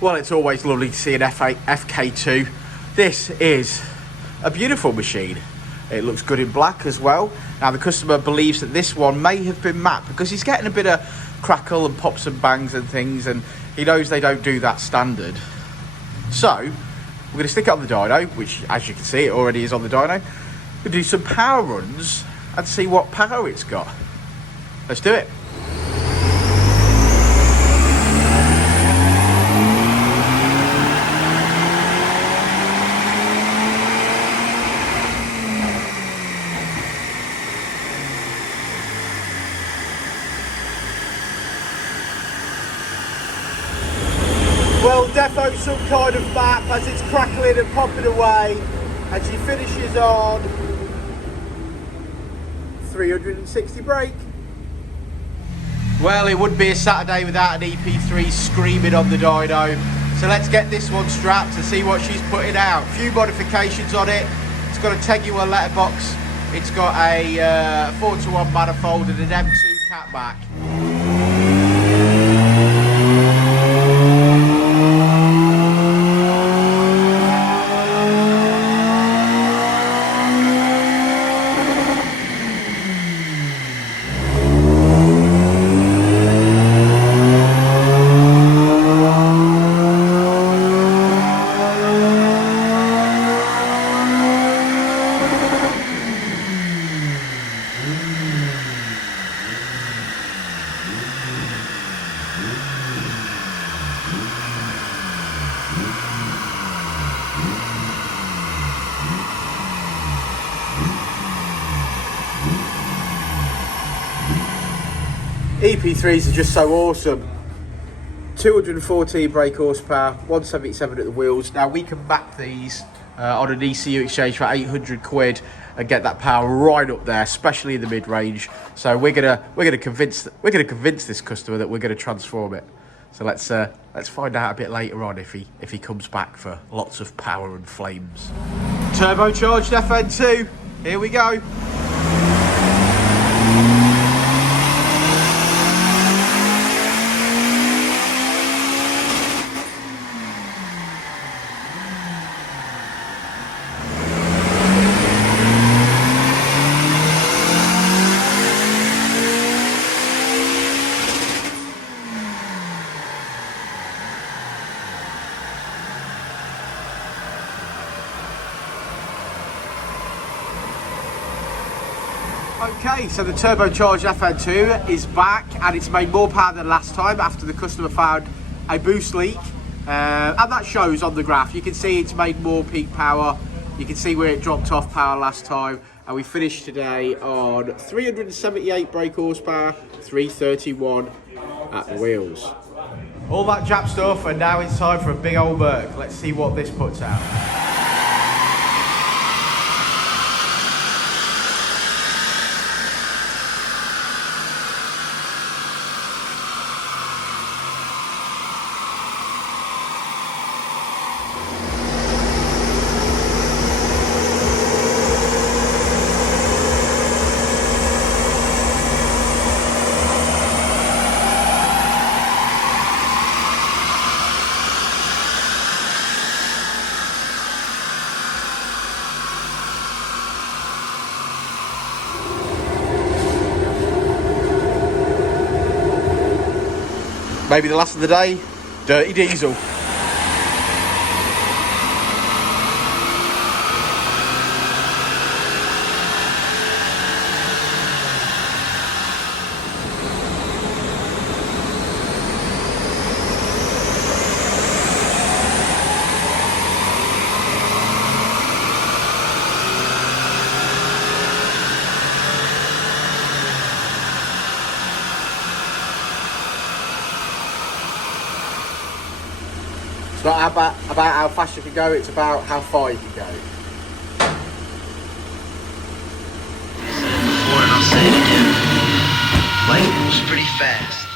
Well, it's always lovely to see an FK2. This is a beautiful machine. It looks good in black as well. Now the customer believes that this one may have been matte because he's getting a bit of crackle and pops and bangs and things, and he knows they don't do that standard. So we're going to stick it on the dyno, which as you can see it already is on the dyno. We'll do some power runs and see what power it's got. Let's do it. Well, defo some kind of map as it's crackling and popping away, and she finishes on 360 brake. Well, it wouldn't be a Saturday without an EP3 screaming on the dyno. So let's get this one strapped and see what she's putting out. A few modifications on it. It's got a Teguar letterbox. It's got a 4:1 manifold and an M2 catback. EP3s are just so awesome. 214 brake horsepower, 177 at the wheels. Now we can map these on an ECU exchange for 800 quid and get that power right up there, especially in the mid-range. So we're gonna convince this customer that we're gonna transform it. So let's find out a bit later on if he comes back for lots of power and flames. Turbocharged FN2, here we go. Okay, so the turbocharged FN2 is back and it's made more power than last time after the customer found a boost leak. And that shows on the graph. You can see it's made more peak power. You can see where it dropped off power last time. And we finished today on 378 brake horsepower, 331 at the wheels. All that Jap stuff, and now it's time for a big old Merc. Let's see what this puts out. Maybe the last of the day, dirty diesel. It's not about how fast you can go, it's about how far you can go. Before and I'll say it again. Life moves pretty fast.